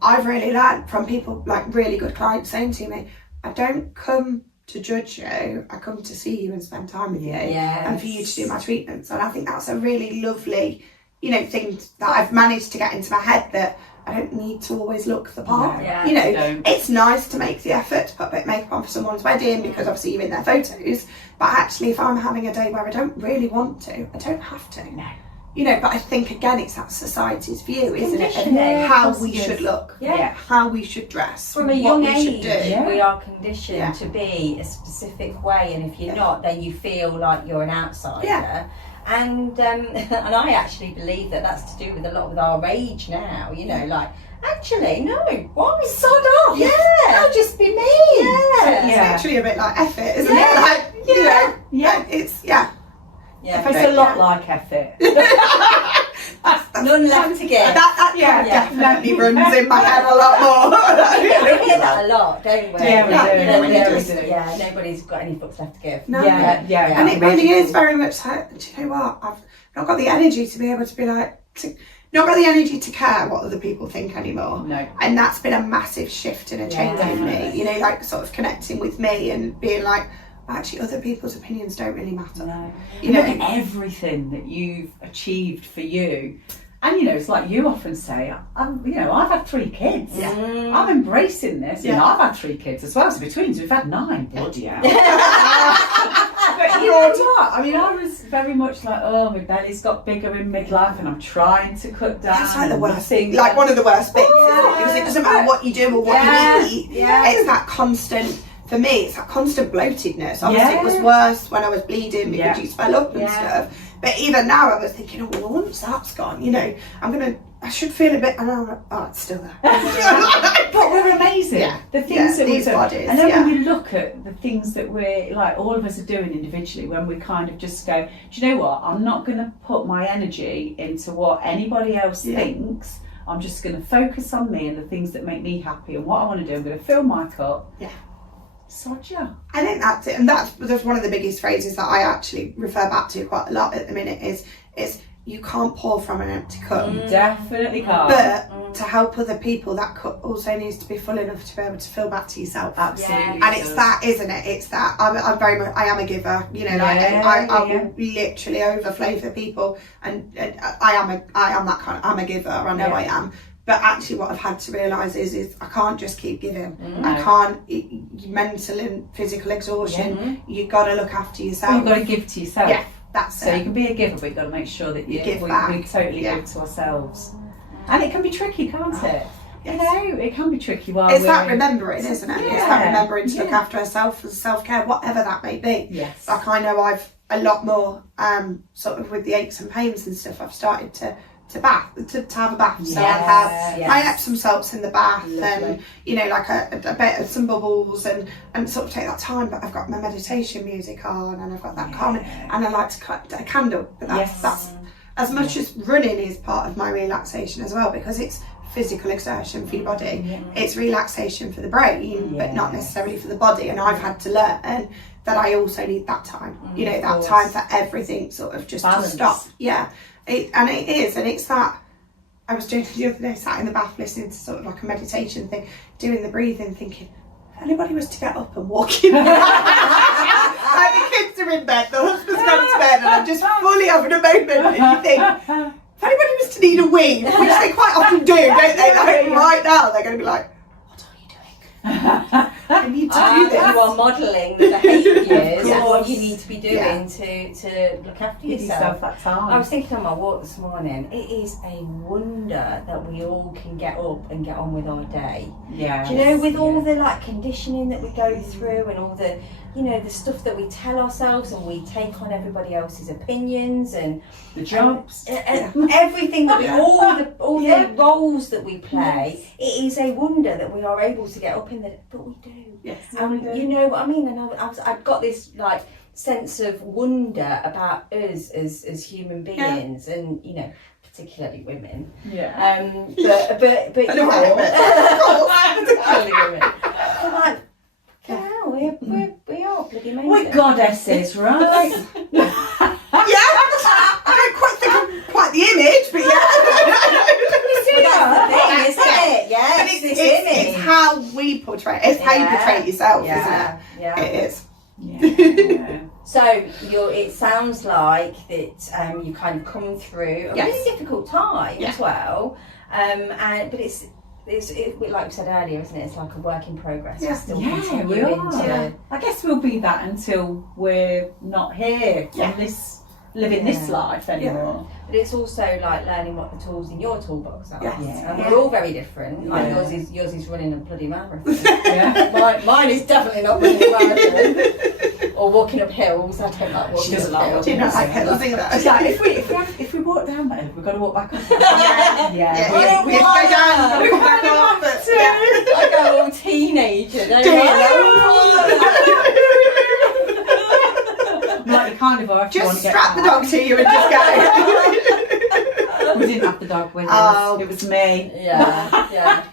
I've really learned from people, like really good clients saying to me, I don't come to judge you, I come to see you and spend time with you and for you to do my treatments. And I think that's a really lovely, you know, thing that I've managed to get into my head, that I don't need to always look the part. You know, it's nice to make the effort to put a bit of makeup on for someone's wedding because obviously you're in their photos, but actually if I'm having a day where I don't really want to, I don't have to. No. You know, but I think again it's that society's view, isn't it? Conditioning. Of how we should look, how we should dress, From a young what we should age, do. we are conditioned to be a specific way, and if you're not, then you feel like you're an outsider. And and I actually believe that that's to do with a lot with our age now. You know, like, actually, no, why sod off? Yeah, I'll just be me. It's actually a bit like effort, isn't it? Like, you know, it's It's a lot like effort. None left to give. That definitely runs in my head a lot more. We hear that a lot, don't we? Yeah, we do. Yeah, nobody's got any fucks left to give. No. Yeah. And it really is very much like, do you know what? I've not got the energy to be able to be like, not got the energy to care what other people think anymore. No. And that's been a massive shift and a change in me, you know, like sort of connecting with me and being like, actually other people's opinions don't really matter. No. You know, Look at everything that you've achieved for you. And you know, it's like you often say, you know, I've had 3 kids. Yeah. I'm embracing this. You Yeah. know, I've had 3 kids as well. So between us, we've had 9. Bloody hell. But you know what? I mean, I was very much like, oh, my belly's got bigger in midlife, and I'm trying to cut down. that's like the worst thing. like one of the worst bits, Oh, isn't it? Because it doesn't matter what you do or what you eat. Yeah. It's that constant, for me, it's that constant bloatedness. Obviously, it was Yeah. worse when I was bleeding because Yeah. you swell up and Yeah. stuff. But even now, I was thinking, oh, well, once that's gone, you know, I should feel a bit, and I'm like, oh, it's still there. But we're amazing. Yeah. The things that these we're doing. bodies, And then yeah. when we look at the things that we're, like, all of us are doing individually, when we kind of just go, do you know what? I'm not going to put my energy into what anybody else Yeah. thinks. I'm just going to focus on me and the things that make me happy and what I want to do. I'm going to fill my cup. Yeah. Sod ya. I think that's it, and that's one of the biggest phrases that I actually refer back to quite a lot at the minute is you can't pour from an empty cup. Definitely can't. But to help other people, that cup also needs to be full enough to be able to fill back to yourself. Absolutely. And it's that, isn't it? It's that I'm very much, I am a giver. You know, like I will literally overflow for people, and I am that kind. I'm a giver. I know I am. But actually, what I've had to realise is I can't just keep giving. I can't. Mental and physical exhaustion. You've got to look after yourself. You've got to give to yourself. Yeah, that's So it. you can be a giver, but you've got to make sure that You give we back. totally Yeah. give to ourselves. And it can be tricky, can't it? Yes. You know, it can be tricky while It's we're... that remembering, isn't it? It's that Yeah, remembering to look yeah. after herself for self-care, whatever that may be. Yes. Like I know I've a lot more sort of with the aches and pains and stuff. I've started to have a bath. So I have my Epsom salts in the bath. Lovely. And you know, like a bit of some bubbles and sort of take that time. But I've got my meditation music on, and I've got that calming, and I like to cut a candle. But that's as much as running is part of my relaxation as well, because it's physical exertion for your body. It's relaxation for the brain, but not necessarily for the body. And I've had to learn that I also need that time. You know, that time for everything sort of just Balance. to stop. Yeah. And it's that, I was doing the other day, sat in the bath listening to sort of like a meditation thing, doing the breathing, thinking, if anybody was to get up and walk in, like the kids are in bed, the husband's gone to bed, and I'm just fully having a moment, and you think, if anybody was to need a wee, which they quite often do, don't they? Like right now, they're going to be like, what are you doing? I need to do this. You are modelling the behaviours Yes. of what you need to be doing Yeah. to look after Give yourself that time. I was thinking on my walk this morning, it is a wonder that we all can get up and get on with our day. Yeah. Do you know, with all the like conditioning that we go through and all the, you know, the stuff that we tell ourselves, and we take on everybody else's opinions and the jobs. and everything that we, all the roles that we play. It is a wonder that we are able to get up in the, but we do. Yes. And you know what I mean? And I've got this like sense of wonder about us as human beings, and you know, particularly women. Yeah. But I know what I meant. particularly women. But like, hell, we are bloody amazing. We're goddesses, right? Yeah, I don't quite think I'm quite the image, but yeah. But that's the thing, isn't it? Yeah, But it's this image. it's how we portray it. It's how you portray yourself, isn't it? Yeah. It is. Yeah. So it sounds like that you kind of come through a really difficult time as well, but it's like we said earlier, isn't it? It's like a work in progress. Yeah. We're still Yeah, we continuing are. to. I guess we'll be that until we're not here Yeah. on this, living this life anymore. But it's also like learning what the tools in your toolbox are. Yes. Yeah. And we're all very different. Like Yeah. yours is running a bloody marathon. Yeah. Mine is definitely not running a marathon. Or walking up hills. I don't like walking She doesn't up like hills. Do you not like hills either? It's like if we walk down that hill, we've got to walk back up. Yeah. Yeah. We have to go down, we come back up, but yeah. I go all teenager, don't Do I? Like you kind of are if you want Just to get strap the back. dog to you and just go. We didn't have the dog with us. Oh. It was me. Yeah.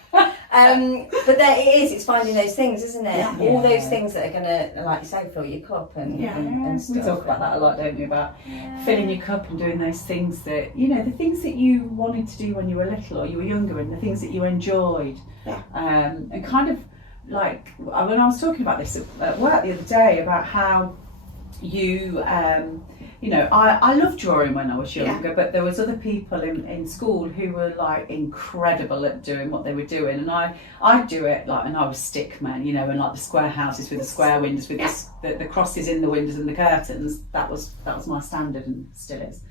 But there it is. It's finding those things, isn't it? Yeah. All those things that are gonna, like you say, fill your cup and stuff. We talk about that a lot, don't we? About filling your cup and doing those things that, you know, the things that you wanted to do when you were little or you were younger, and the things that you enjoyed. And kind of like when I was talking about this at work the other day about how you know, I loved drawing when I was younger, but there was other people in school who were like incredible at doing what they were doing, and I'd do it like, and I was stick man, you know, and like the square houses with the square windows with the crosses in the windows and the curtains. That was my standard and still is.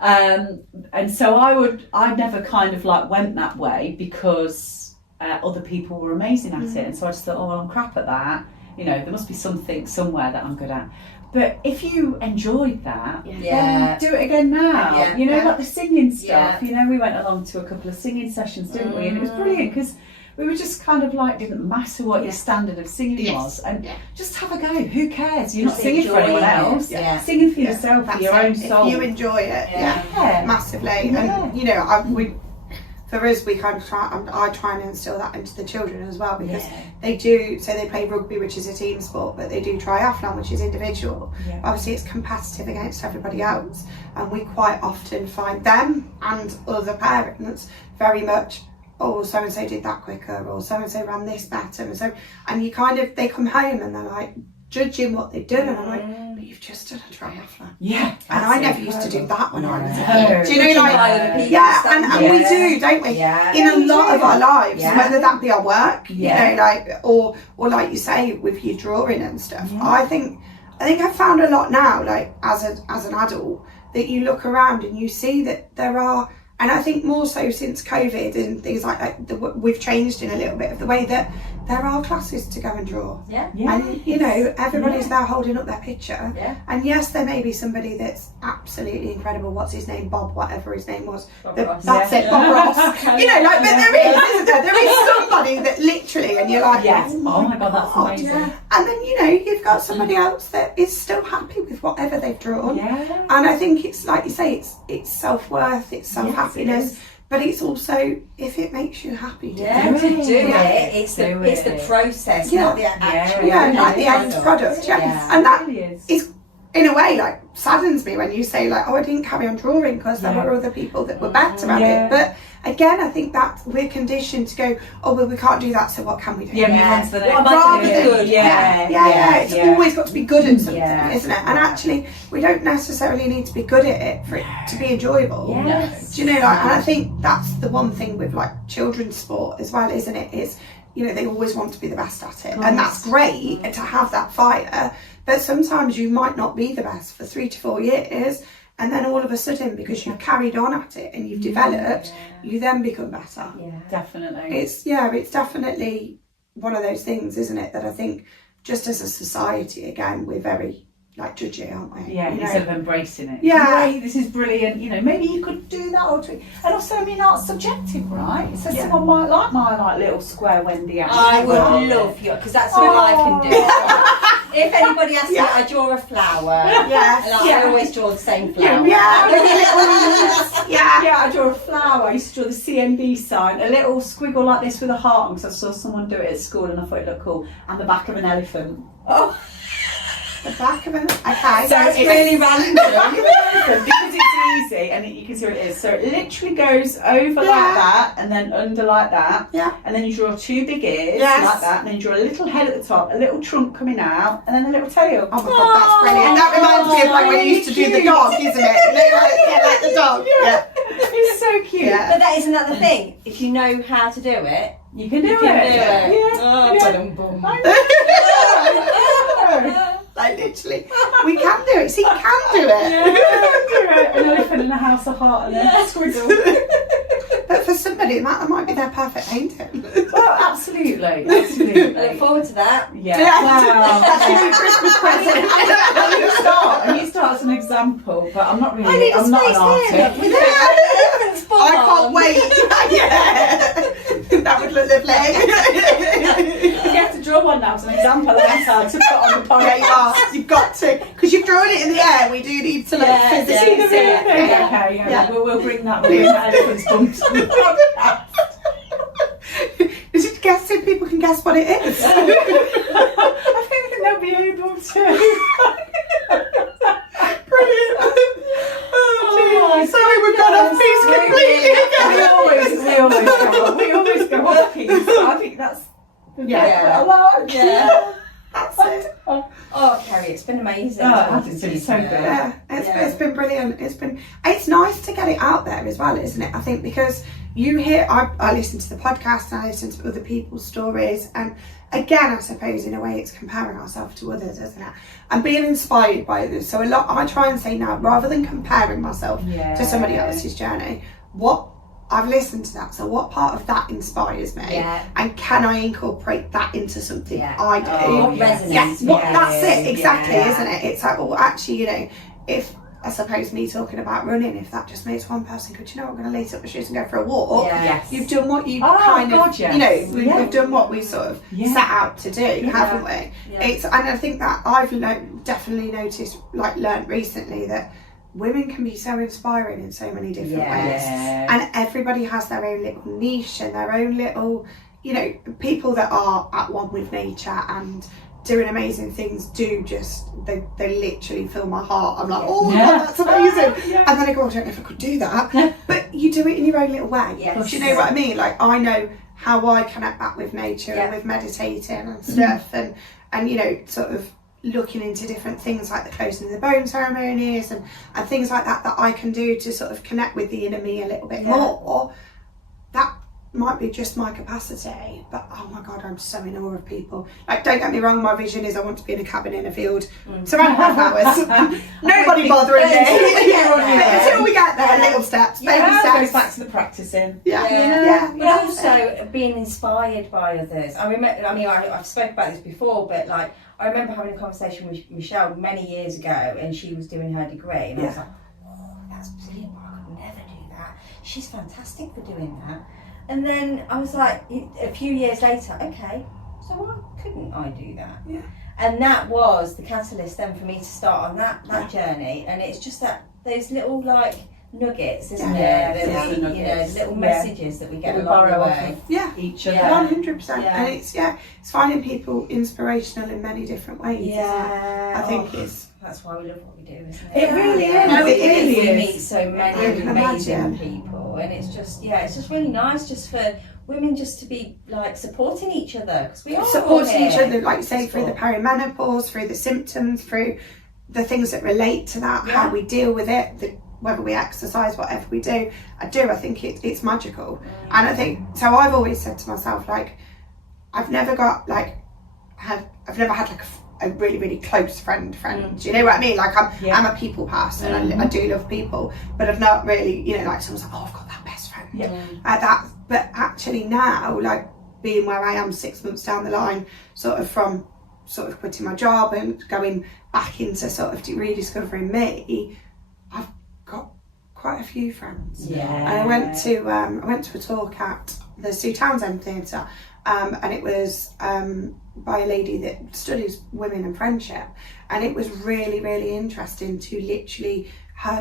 And so I never kind of like went that way because other people were amazing at it, and so I just thought, oh well, I'm crap at that, you know, there must be something somewhere that I'm good at. But if you enjoyed that, then do it again now. You know, like the singing stuff. You know, we went along to a couple of singing sessions, didn't we? And it was brilliant because we were just kind of like, didn't matter what your standard of singing was, and just have a go. Who cares? You're not singing for anyone else. Singing for yourself, for your own soul. If you enjoy it, massively. And you know, for us, we kind of I try and instill that into the children as well, because they do, so they play rugby, which is a team sport, but they do triathlon, which is individual. Obviously it's competitive against everybody else, and we quite often find them and other parents very much, oh, so and so did that quicker, or so and so ran this better, and you kind of, they come home and they're like judging what they've done, and I'm like, but you've just done a triathlon. And I never used to do that when I was a kid. Do you know, like, and we do, don't we? In a lot of our lives, whether that be our work, you know, like, or like you say with your drawing and stuff. I think I've found a lot now, like as an adult, that you look around and you see that there are, and I think more so since COVID and things like that, we've changed in a little bit of the way that there are classes to go and draw. And you know, everybody's there holding up their picture. And yes, there may be somebody that's absolutely incredible. What's his name? Bob, whatever his name was. That's it, Bob Ross. You know, like, but there is, isn't there? There is somebody that literally, and you're like, oh my God, that's amazing. And then, you know, you've got somebody else that is still happy with whatever they've drawn. And I think it's like you say, it's self-worth, it's self-happiness. But it's also, if it makes you happy to do it. It's the process, not the actual like the end product. And that is, in a way, like, saddens me when you say, like, oh, I didn't carry on drawing because there were other people that were better at it. But again, I think that we're conditioned to go, oh, well, we can't do that, so what can we do? Move on to the next. Rather than good. It's always got to be good at something, isn't it? And actually, we don't necessarily need to be good at it for it to be enjoyable. Do you know, like, and I think that's the one thing with like children's sport as well, isn't it? Is, you know, they always want to be the best at it, and that's great to have that fire. But sometimes you might not be the best for 3 to 4 years, and then all of a sudden, because you've carried on at it and you've developed, you then become better. Definitely. It's definitely one of those things, isn't it? That I think just as a society, again, we're very like judgy, aren't we? Instead of embracing it. Hey, this is brilliant. You know, maybe you could do that or tweak. And also, I mean, art's subjective, right? So someone might like my like little square Wendy. I would love you, because that's all I can do. If anybody asks me, I draw a flower. I always draw the same flower. I draw a flower. I used to draw the CMB sign, a little squiggle like this with a heart on, because I saw someone do it at school and I thought it looked cool, and the back of an elephant. The back of an, okay. So it's really random because it's easy, and you can see what it is. So it literally goes over like that, and then under like that. And then you draw 2 big ears like that, and then you draw a little head at the top, a little trunk coming out, and then a little tail. Oh my God, that's brilliant. That reminds me of like when you used to do the dog, isn't it? Like the dog. It's so cute. But isn't that the thing? If you know how to do it, you can do it. Like literally, we can do it. See, you can do it. An elephant in a house of heart and a squiggle. But for somebody, that might be their perfect painting. Oh, absolutely. I look forward to that. Wow. That's your Christmas present. And you start as an example, but I'm not really. I'm not an artist. I can't wait. That would look lovely. You have to draw one now as an example of how to put on the podcast. You've got to, because you've drawn it in the air. We do need to look physically see it. We'll bring that. We'll bring that elephant's bump to the podcast. guess if people can guess what it is. I don't think they'll be able to. Brilliant. Oh, dear. Sorry, we've gone off piece completely again. We always go off piece. I think that's Yeah. Yeah. That's it. Oh, Kerry, it's been amazing. It's been so good. Yeah, it's been brilliant. It's nice to get it out there as well, isn't it? I think because you hear, I listen to the podcast and I listen to other people's stories, and again, I suppose in a way it's comparing ourselves to others, isn't it? And being inspired by others. So I try and say now, rather than comparing myself to somebody else's journey, what I've listened to that, so what part of that inspires me, and can I incorporate that into something I do? What resonates? Yes, that's it, exactly, isn't it? It's like, well, actually, you know, if I suppose me talking about running, if that just makes one person go, do you know what, I'm going to lace up my shoes and go for a walk. You've done what you you know, we've done what we sort of set out to do, haven't we? It's, and I think that I've definitely noticed, learned recently that women can be so inspiring in so many different ways, and everybody has their own little niche and their own little, you know, people that are at one with nature and doing amazing things they literally fill my heart. I'm like, oh my God, that's amazing. And then I go, I don't know if I could do that. But you do it in your own little way. Do you know what I mean? Like, I know how I connect back with nature and with meditating and stuff, and you know, sort of looking into different things like the closing of the bone ceremonies and things like that I can do to sort of connect with the inner me a little bit more. That might be just my capacity, but oh my God, I'm so in awe of people. Like, don't get me wrong, my vision is I want to be in a cabin in a field, surrounded by flowers, nobody bothering me. Until we get there, little steps, baby steps. Goes back to the practicing. But also being inspired by others. I've spoken about this before, but like, I remember having a conversation with Michelle many years ago, and she was doing her degree, and I was like, oh, that's brilliant, but I could never do that. She's fantastic for doing that. And then I was like, a few years later, okay, so why couldn't I do that? And that was the catalyst then for me to start on that journey. And it's just that those little nuggets, isn't there? Little messages that we get along the way. Each other. 100%. And it's finding people inspirational in many different ways. I think that's why we love what we do, isn't it? It really is. No, it really is. We meet so many amazing people, and it's just really nice just for women just to be like supporting each other, because we are supporting each other, like you say, through the perimenopause, through the symptoms, through the things that relate to that, how we deal with it, whether we exercise, whatever we do. I think it's magical. And I think, so I've always said to myself, like, I've never had like a really, really close friend. Do you know what I mean? Like, I'm a people person. I do love people, but I've not really, you know, like someone's like, oh, I've got that best friend. But actually now, like, being where I am 6 months down the line, from quitting my job and going back into sort of rediscovering me, I've got quite a few friends. And I went to a talk at the Sue Townsend Theatre, and it was by a lady that studies women and friendship, and it was really, really interesting to literally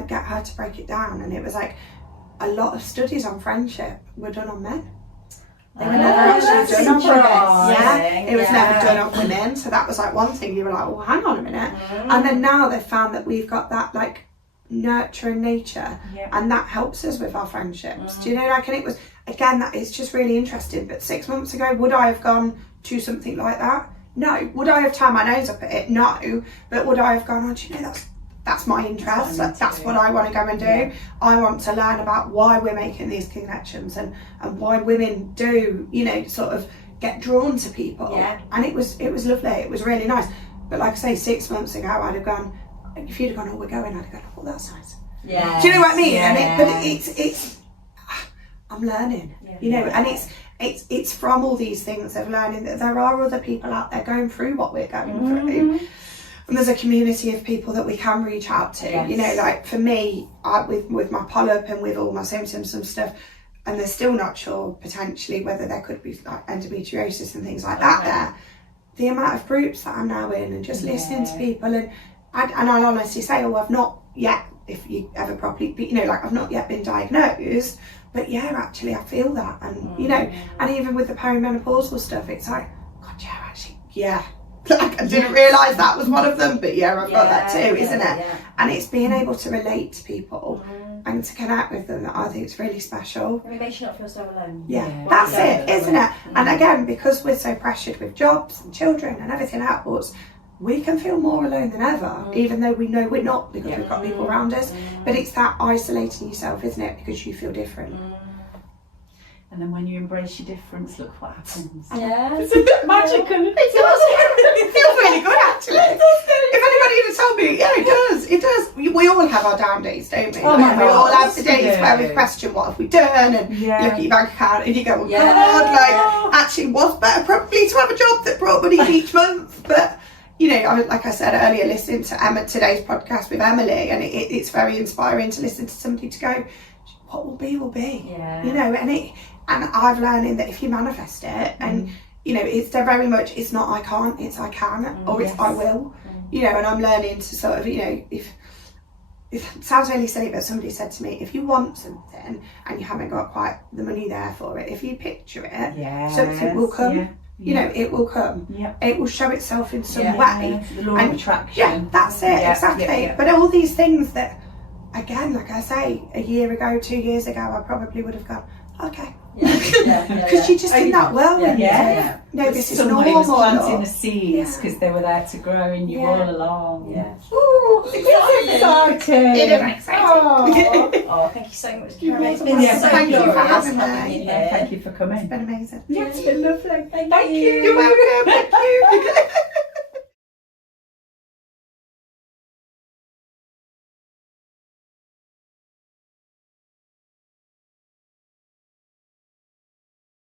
get her to break it down. And it was like, a lot of studies on friendship were done on men. They were never actually done on women. It was never done on women. So that was like one thing. You were like, well, hang on a minute. And then now they've found that we've got that like nurture and nature, and that helps us with our friendships. Do you know, like, and it was, again, that is just really interesting. But 6 months ago, would I have gone to something like that? No. Would I have turned my nose up at it? No. But would I have gone, oh, do you know, that's my interest, that's what I want to go and do. I want to learn about why we're making these connections and why women do, you know, sort of get drawn to people. And it was lovely, it was really nice. But like I say, 6 months ago, I'd have gone, if you'd have gone, oh, we're going, I'd have gone, oh, that's nice. Do you know what I mean? And it's I'm learning, you know, and it's from all these things of learning that there are other people out there going through what we're going through. And there's a community of people that we can reach out to. You know, like for me, with my polyp and with all my symptoms and stuff, and they're still not sure potentially whether there could be like endometriosis and things like that there. The amount of groups that I'm now in and just listening to people, and I'll honestly say, oh, I've not yet, if you ever properly, you know, like I've not yet been diagnosed, but yeah, actually I feel that, and you know, and even with the perimenopausal stuff, it's like, God, yeah, actually, yeah. Like, I didn't realise that was one of them, but yeah, I've got that too, isn't it? Yeah. And it's being able to relate to people and to connect with them that I think is really special. It makes you not feel so alone. Yeah, that's it, isn't it? And again, because we're so pressured with jobs and children and everything else, we can feel more alone than ever, even though we know we're not because we've got people around us. But it's that isolating yourself, isn't it? Because you feel different. And then when you embrace your difference, look what happens. Yeah. It's a bit magical. It feels really good, actually. If anybody had told me, yeah, it does. It does. We all have our down days, don't we? Oh my We God, all have the of course we days where we do. question what have we done, and you look at your bank account and you go, oh God, like actually was better probably to have a job that brought money each month. But you know, like I said earlier, listening to today's podcast with Emily, and it's very inspiring to listen to somebody to go, what will be will be. Yeah. You know, and I've learned that if you manifest it, and you know, it's very much, it's not I can't, it's I can, or it's I will. You know, and I'm learning to sort of, you know, if it sounds really silly, but somebody said to me, if you want something and you haven't got quite the money there for it, if you picture it, something will come. Yeah. You know, it will come. Yeah. It will show itself in some way. The law of attraction. Yeah, that's it, exactly. Yeah. But all these things that, again, like I say, a year ago, 2 years ago, I probably would have gone, okay. Because you're just in that world. No, this is Somebody normal. was planting the seeds because they were there to grow in you all along. Yeah. Ooh, it's exciting. It is exciting. Oh, thank you so much, Kerry. It's been Yeah, so thank you for glorious having having me. you here. Thank you for coming. It's been amazing. Yeah, it's been lovely. Thank you. You're welcome. Thank you.